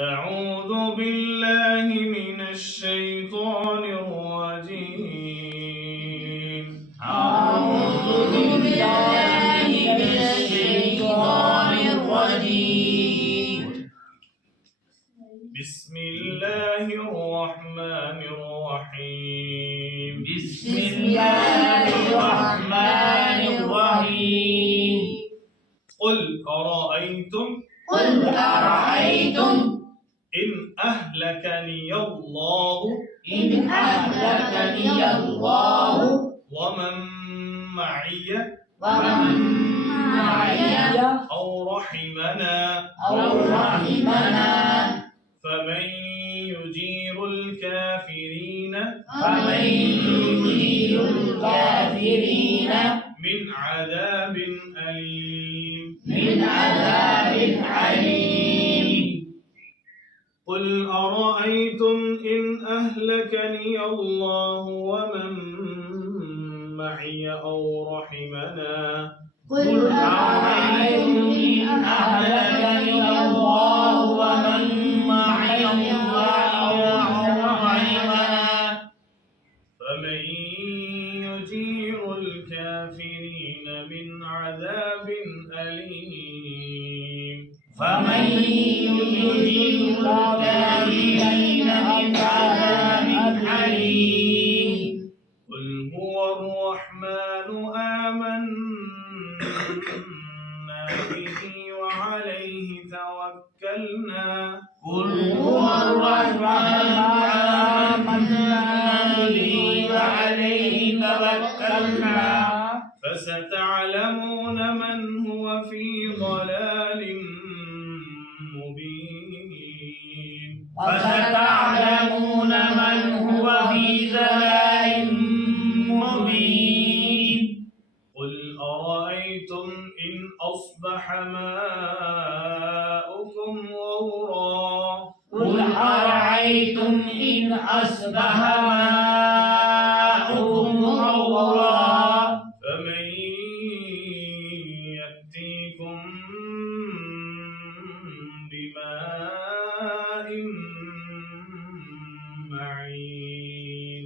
أعوذ بالله من الشيطان الرجيم. أعوذ بالله من الشيطان الرجيم. بسم الله الرحمن الرحيم. بسم الله الرحمن الرحيم. قل أرأيتم إن أهلكني الله ومن معي أو رحمنا فمن يجير الكافرين من عذاب أليم. قل أرأيتم إن أهلكني الله ومن معي أو رحمنا فمن يجير الكافرين من عذاب أليم. قل هو الرحمن آمنا به وعليه توكلنا فستعلمون من هو في ضلال مبين. قل أرأيتم إن أصبح ماؤكم غورا فمن يأتيكم بماء معين.